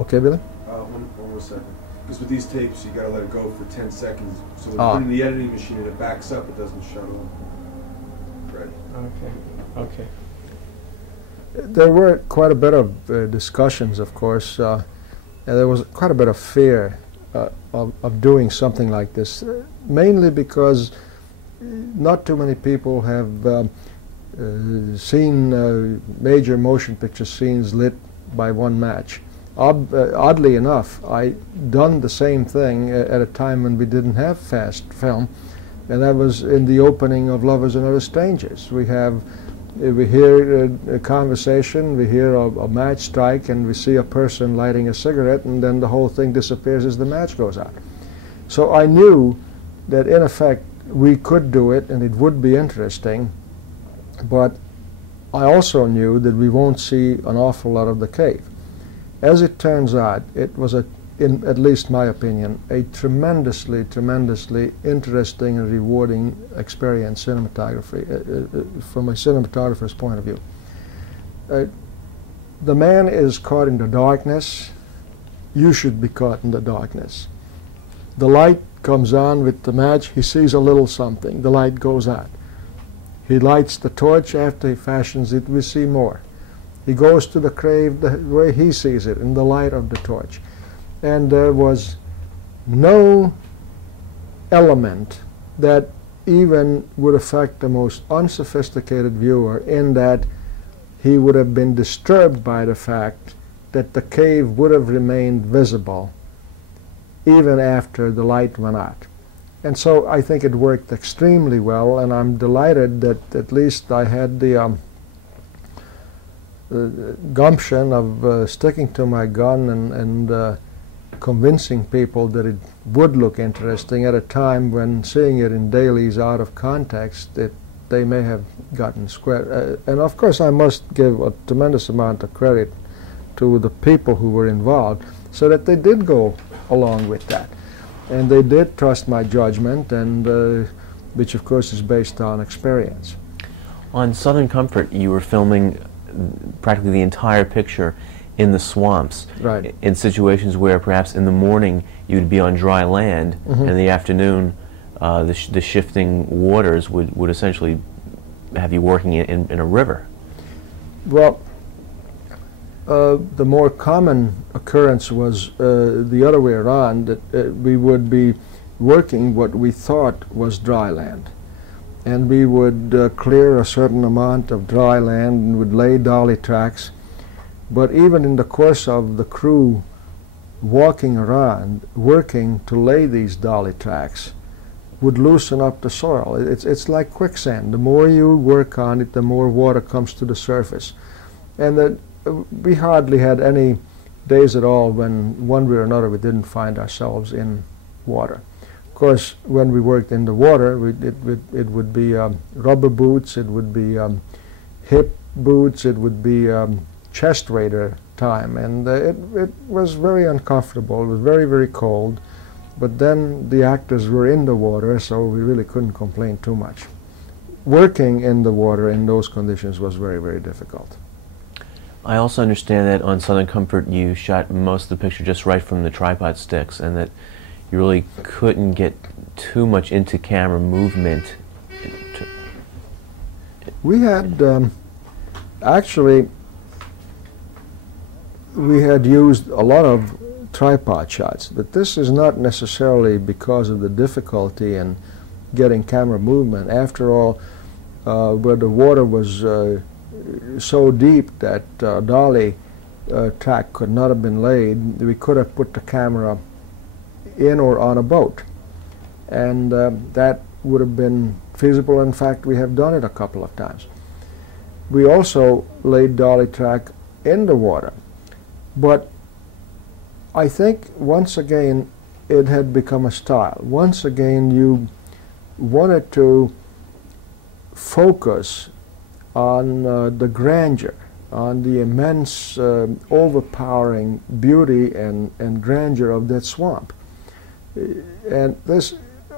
Okay, Billy? One more second. Because with these tapes, you got to let it go for 10 seconds. So when you put it in the editing machine and it backs up, it doesn't shut off. Ready. Okay. Okay. There were quite a bit of discussions, of course, and there was quite a bit of fear of doing something like this, mainly because not too many people have seen major motion picture scenes lit by one match. Oddly enough, I done the same thing at a time when we didn't have fast film, and that was in the opening of Lovers and Other Strangers. We hear a conversation, we hear a match strike, and we see a person lighting a cigarette, and then the whole thing disappears as the match goes out. So I knew that in effect we could do it and it would be interesting, but I also knew that we won't see an awful lot of the cave. As it turns out, it was, in at least my opinion, a tremendously, tremendously interesting and rewarding experience cinematography, from a cinematographer's point of view. The man is caught in the darkness. You should be caught in the darkness. The light comes on with the match. He sees a little something. The light goes out. He lights the torch. After he fashions it, we see more. He goes to the cave the way he sees it, in the light of the torch. And there was no element that even would affect the most unsophisticated viewer, in that he would have been disturbed by the fact that the cave would have remained visible even after the light went out. And so I think it worked extremely well, and I'm delighted that at least I had the gumption of sticking to my gun and convincing people that it would look interesting at a time when, seeing it in dailies out of context, they may have gotten square. And of course I must give a tremendous amount of credit to the people who were involved, so that they did go along with that. And they did trust my judgment, and which of course is based on experience. On Southern Comfort, you were filming practically the entire picture in the swamps, right, in situations where perhaps in the morning you'd be on dry land, and in the afternoon the shifting waters would essentially have you working in a river. Well, the more common occurrence was the other way around, that we would be working what we thought was dry land. And we would clear a certain amount of dry land and would lay dolly tracks. But even in the course of the crew walking around, working to lay these dolly tracks, would loosen up the soil. It's like quicksand. The more you work on it, the more water comes to the surface. And we hardly had any days at all when, one way or another, we didn't find ourselves in water. Of course, when we worked in the water, it would be rubber boots, it would be hip boots, it would be chest raider time, and it was very uncomfortable. It was very, very cold, but then the actors were in the water, so we really couldn't complain too much. Working in the water in those conditions was very, very difficult. I also understand that on Southern Comfort you shot most of the picture just right from the tripod sticks, and that you really couldn't get too much into camera movement. We had actually we had used a lot of tripod shots, but this is not necessarily because of the difficulty in getting camera movement. After all, where the water was so deep that dolly track could not have been laid, we could have put the camera in or on a boat, and that would have been feasible. In fact, we have done it a couple of times. We also laid dolly track in the water, but I think once again it had become a style. Once again you wanted to focus on the grandeur, on the immense overpowering beauty and grandeur of that swamp. And this,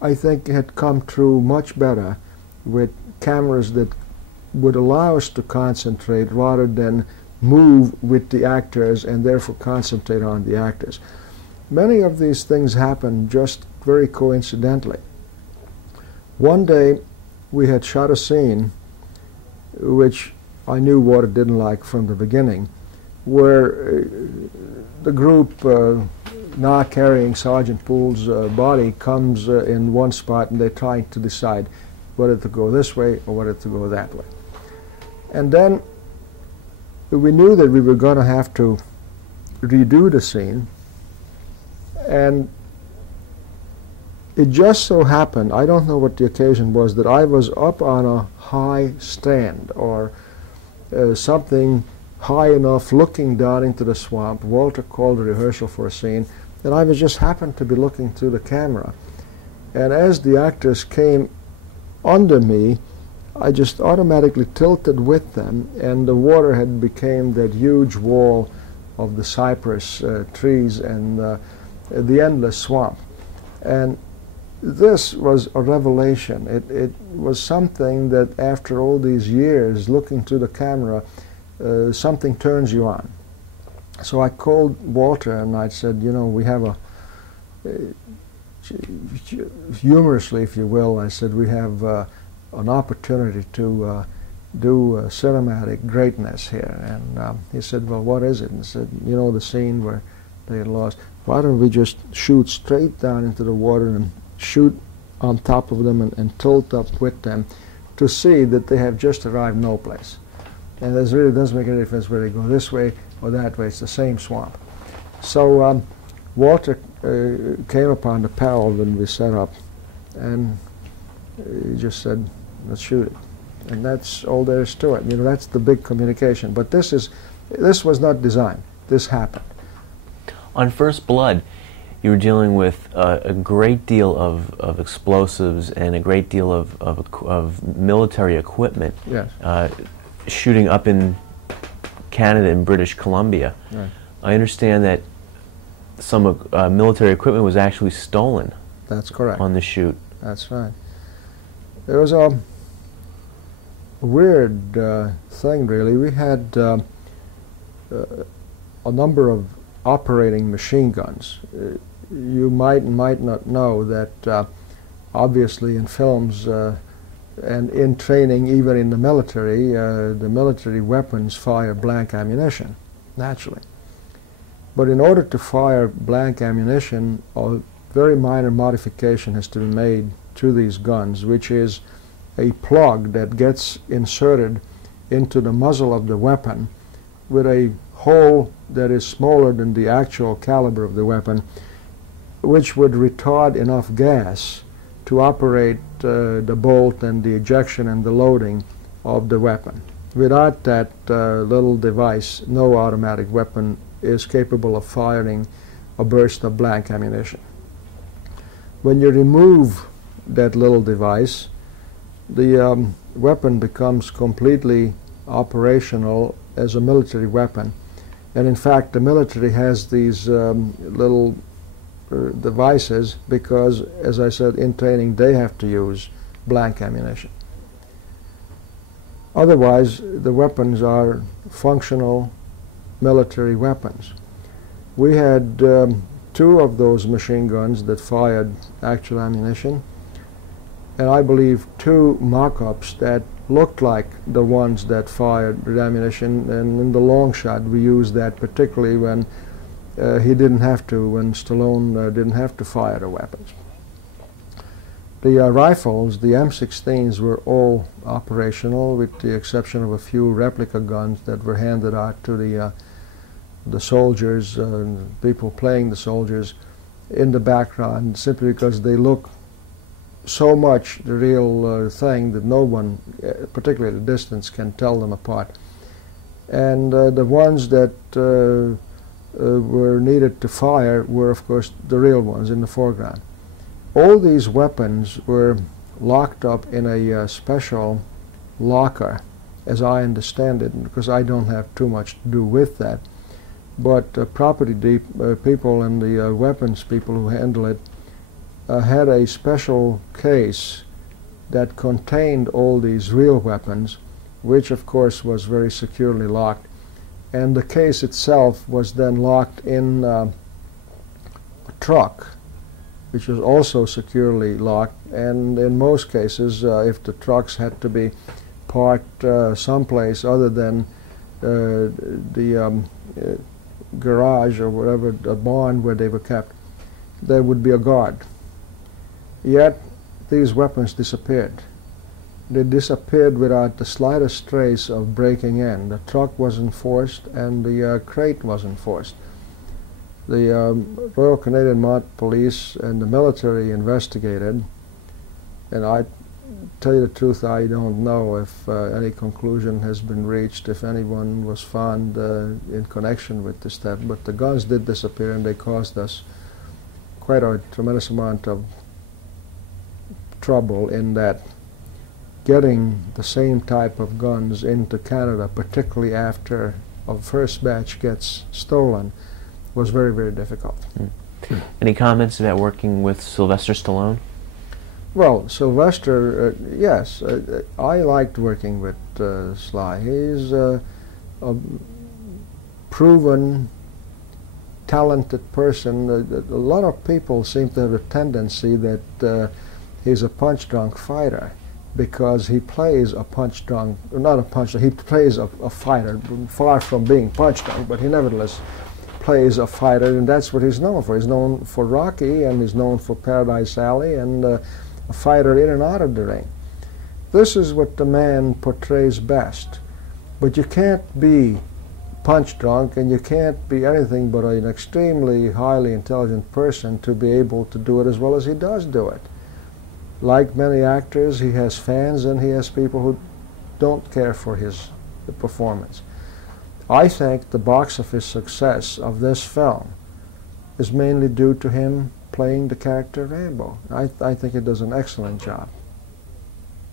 I think, had come through much better with cameras that would allow us to concentrate rather than move with the actors and therefore concentrate on the actors. Many of these things happen just very coincidentally. One day we had shot a scene which I knew Walter didn't like from the beginning, where the group now carrying Sergeant Poole's body comes in one spot and they're trying to decide whether to go this way or whether to go that way. And then we knew that we were going to have to redo the scene, and it just so happened, I don't know what the occasion was, that I was up on a high stand or something high enough looking down into the swamp. Walter called a rehearsal for a scene, and I was just happened to be looking through the camera. And as the actors came under me, I just automatically tilted with them, and the water had become that huge wall of the cypress trees and the endless swamp. And this was a revelation. It was something that after all these years looking through the camera, something turns you on. So I called Walter and I said, you know, we have humorously, if you will, I said, we have an opportunity to do cinematic greatness here. And he said, well, what is it? And I said, you know, the scene where they had lost. Why don't we just shoot straight down into the water and shoot on top of them and tilt up with them to see that they have just arrived no place. And it really doesn't make any difference whether they go this way or that way. It's the same swamp. So Walter came upon the peril when we set up, and he just said, let's shoot it. And that's all there is to it. You know, that's the big communication. But this was not designed. This happened. On First Blood, you were dealing with a great deal of explosives and a great deal of military equipment. Yes. Shooting up in Canada and British Columbia. Right. I understand that some military equipment was actually stolen. That's correct. On the shoot. That's right. It was a weird thing, really. We had a number of operating machine guns. You might and might not know that obviously in films and in training, even in the military weapons fire blank ammunition, naturally. But in order to fire blank ammunition, a very minor modification has to be made to these guns, which is a plug that gets inserted into the muzzle of the weapon with a hole that is smaller than the actual caliber of the weapon, which would retard enough gas to operate the bolt and the ejection and the loading of the weapon. Without that little device, no automatic weapon is capable of firing a burst of blank ammunition. When you remove that little device, the weapon becomes completely operational as a military weapon. And in fact, the military has these little devices because, as I said, in training they have to use blank ammunition. Otherwise, the weapons are functional military weapons. We had two of those machine guns that fired actual ammunition, and I believe two mock-ups that looked like the ones that fired the ammunition, and in the long shot we used that particularly when he didn't have to, when Stallone didn't have to fire the weapons. The rifles, the M16s, were all operational with the exception of a few replica guns that were handed out to the soldiers, people playing the soldiers in the background, simply because they look so much the real thing that no one, particularly at a distance, can tell them apart. And the ones that were needed to fire were, of course, the real ones in the foreground. All these weapons were locked up in a special locker, as I understand it, because I don't have too much to do with that. But property people and the weapons people who handle it had a special case that contained all these real weapons, which of course was very securely locked. and the case itself was then locked in a truck, which was also securely locked. And in most cases, if the trucks had to be parked someplace other than the garage or whatever, the barn where they were kept, there would be a guard. Yet these weapons disappeared. They disappeared without the slightest trace of breaking in. The truck wasn't forced and the crate wasn't forced. The Royal Canadian Mounted Police and the military investigated, and I tell you the truth, I don't know if any conclusion has been reached, if anyone was found in connection with this theft, but the guns did disappear and they caused us quite a tremendous amount of trouble in that getting the same type of guns into Canada, particularly after a first batch gets stolen, was very, very difficult. Any comments about working with Sylvester Stallone? Well, Sylvester, yes, I liked working with Sly. He's a proven, talented person. A lot of people seem to have a tendency that he's a punch-drunk fighter, because he plays a punch-drunk, not a punch, he plays a fighter, far from being punch-drunk, but he nevertheless plays a fighter, and that's what he's known for. He's known for Rocky, and he's known for Paradise Alley, and a fighter in and out of the ring. This is what the man portrays best. But you can't be punch-drunk, and you can't be anything but an extremely highly intelligent person to be able to do it as well as he does do it. Like many actors, he has fans and he has people who don't care for his performance. I think the box office success of this film is mainly due to him playing the character Rambo. I think he does an excellent job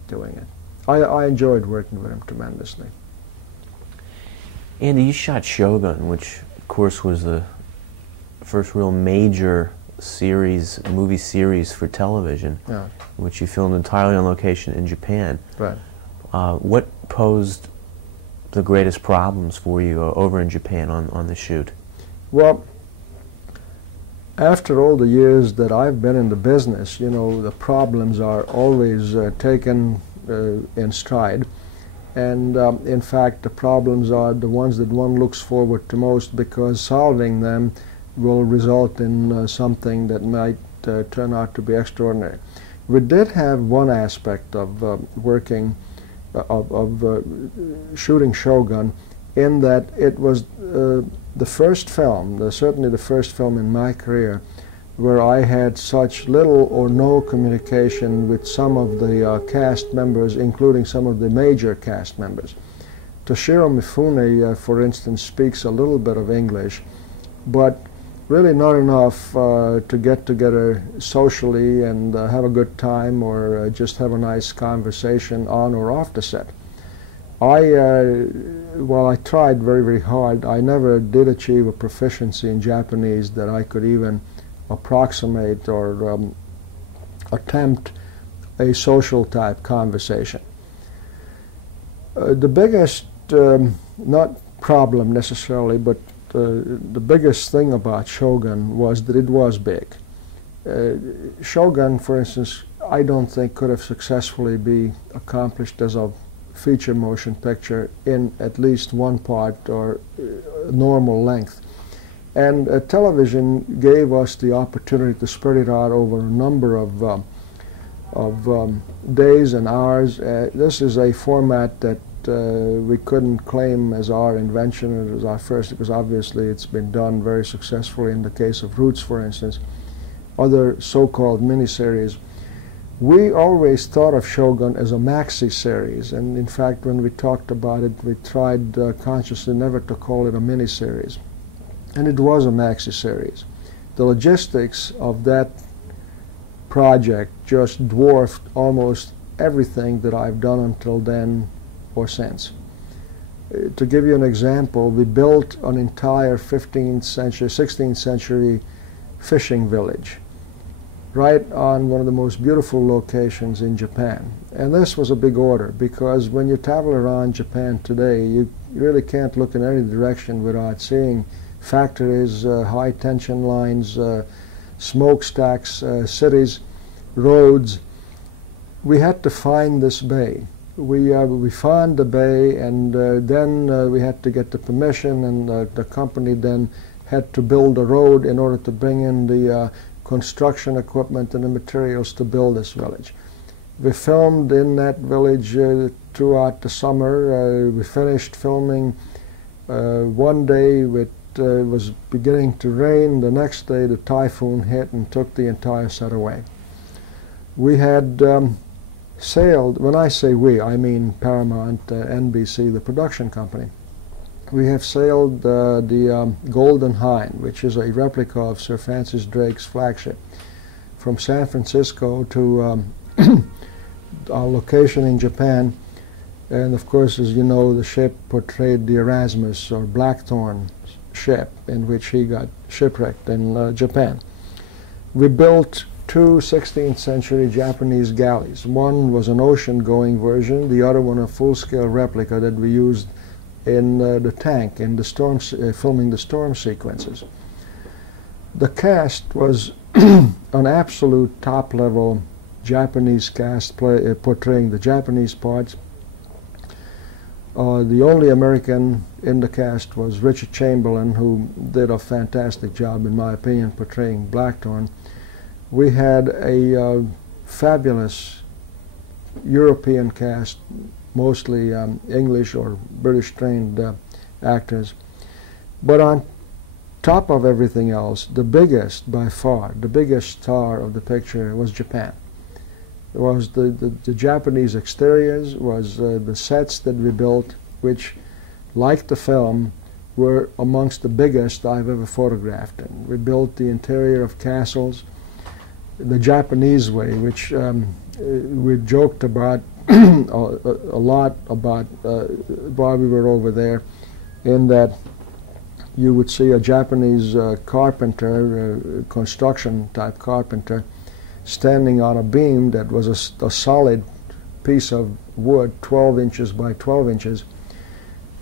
doing it. I enjoyed working with him tremendously. Andy, you shot Shogun, which of course was the first real major movie series for television, yeah, which you filmed entirely on location in Japan. Right. What posed the greatest problems for you over in Japan on the shoot? Well, after all the years that I've been in the business, you know, the problems are always taken in stride. And in fact, the problems are the ones that one looks forward to most, because solving them will result in something that might turn out to be extraordinary. We did have one aspect of shooting Shogun, in that it was the first film, certainly the first film in my career, where I had such little or no communication with some of the cast members, including some of the major cast members. Toshiro Mifune, for instance, speaks a little bit of English, but really not enough to get together socially and have a good time, or just have a nice conversation on or off the set. While I tried very, very hard, I never did achieve a proficiency in Japanese that I could even approximate or attempt a social type conversation. The biggest, not problem necessarily, but the biggest thing about Shogun was that it was big. Shogun, for instance, I don't think could have successfully be accomplished as a feature motion picture in at least one part or normal length. And television gave us the opportunity to spread it out over a number of days and hours. This is a format that we couldn't claim as our invention, it was our first, because obviously it's been done very successfully in the case of Roots, for instance, other so-called miniseries. We always thought of Shogun as a maxi series, and in fact when we talked about it, we tried consciously never to call it a miniseries. And it was a maxi series. The logistics of that project just dwarfed almost everything that I've done until then or since. To give you an example, we built an entire 15th century, 16th century fishing village right on one of the most beautiful locations in Japan. And this was a big order, because when you travel around Japan today, you You really can't look in any direction without seeing factories, high tension lines, smokestacks, cities, roads. We had to find this bay. We found the bay, and then we had to get the permission, and the company then had to build a road in order to bring in the construction equipment and the materials to build this village. We filmed in that village throughout the summer. We finished filming one day. It was beginning to rain. The next day the typhoon hit and took the entire set away. We had sailed, when I say we, I mean Paramount, NBC, the production company. We have sailed the Golden Hind, which is a replica of Sir Francis Drake's flagship, from San Francisco to our location in Japan. And of course, as you know, the ship portrayed the Erasmus or Blackthorn ship in which he got shipwrecked in Japan. We built two 16th century Japanese galleys. One was an ocean-going version, the other one a full-scale replica that we used in the tank in the storm, filming the storm sequences. The cast was an absolute top-level Japanese cast portraying the Japanese parts. The only American in the cast was Richard Chamberlain, who did a fantastic job, in my opinion, portraying Blackthorn. We had a fabulous European cast, mostly English or British trained actors. But on top of everything else, the biggest, by far, the biggest star of the picture was Japan. It was the Japanese exteriors, was the sets that we built, which, like the film, were amongst the biggest I've ever photographed. And we built the interior of castles the Japanese way, which we joked about a lot about while we were over there, in that you would see a Japanese carpenter, construction type carpenter, standing on a beam that was a solid piece of wood, 12 inches by 12 inches,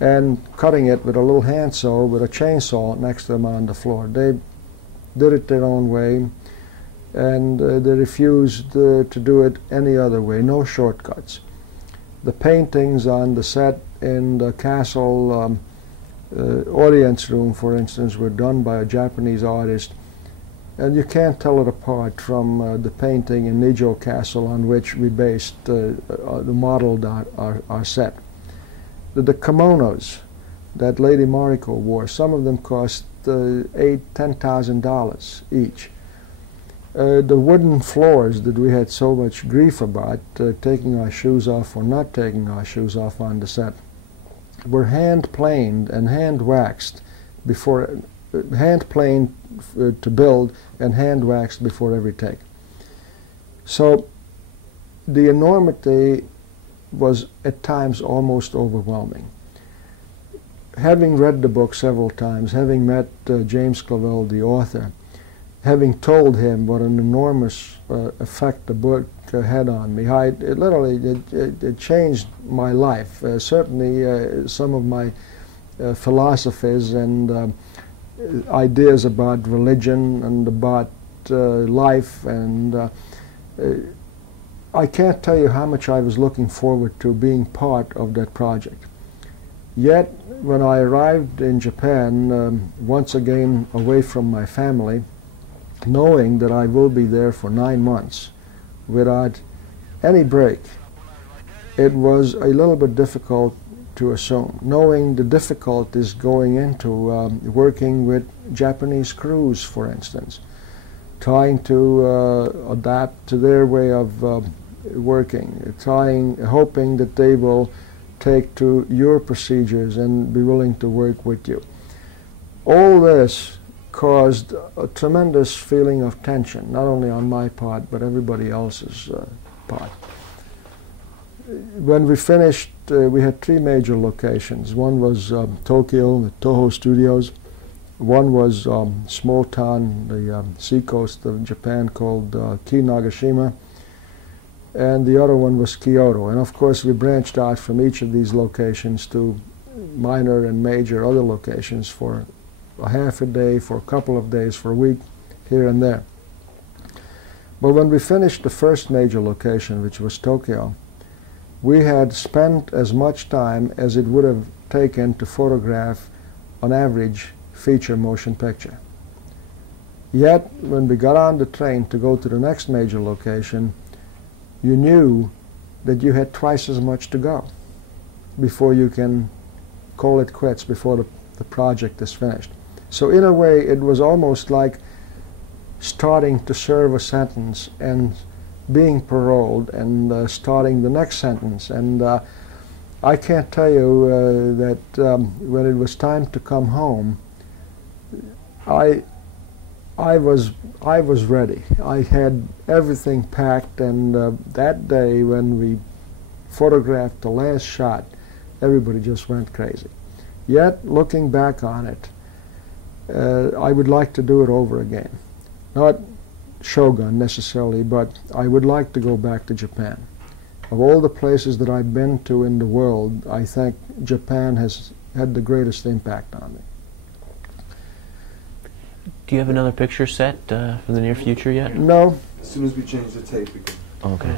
and cutting it with a little handsaw with a chainsaw next to them on the floor. They did it their own way, and they refused to do it any other way, no shortcuts. The paintings on the set in the castle audience room, for instance, were done by a Japanese artist, and you can't tell it apart from the painting in Nijo Castle on which we based modeled our set. The kimonos that Lady Mariko wore, some of them cost $10,000 each. The wooden floors that we had so much grief about, taking our shoes off or not taking our shoes off on the set, were hand planed and hand waxed before, hand planed to build and hand waxed before every take. So the enormity was at times almost overwhelming. Having read the book several times, having met James Clavell, the author, having told him what an enormous effect the book had on me, it literally changed my life. Certainly some of my philosophies and ideas about religion and about life, and I can't tell you how much I was looking forward to being part of that project. Yet, when I arrived in Japan, once again away from my family, knowing that I will be there for 9 months without any break, it was a little bit difficult to assume, knowing the difficulties going into working with Japanese crews, for instance, trying to adapt to their way of working, hoping that they will take to your procedures and be willing to work with you. All this caused a tremendous feeling of tension, not only on my part, but everybody else's part. When we finished, we had 3 major locations. One was Tokyo, the Toho Studios. One was small town, the seacoast of Japan, called Ki-Nagashima. And the other one was Kyoto. And of course, we branched out from each of these locations to minor and major other locations for a half a day, for a couple of days, for a week, here and there. But when we finished the first major location, which was Tokyo, we had spent as much time as it would have taken to photograph on average feature motion picture. Yet, when we got on the train to go to the next major location, you knew that you had twice as much to go before you can call it quits, before the project is finished. So in a way, it was almost like starting to serve a sentence and being paroled and starting the next sentence. And I can't tell you that when it was time to come home, I was ready. I had everything packed, and that day when we photographed the last shot, everybody just went crazy. Yet, looking back on it, I would like to do it over again. Not Shogun necessarily, but I would like to go back to Japan. Of all the places that I've been to in the world, I think Japan has had the greatest impact on me. Do you have another picture set for the near future yet? No. As soon as we change the tape, we can. Okay.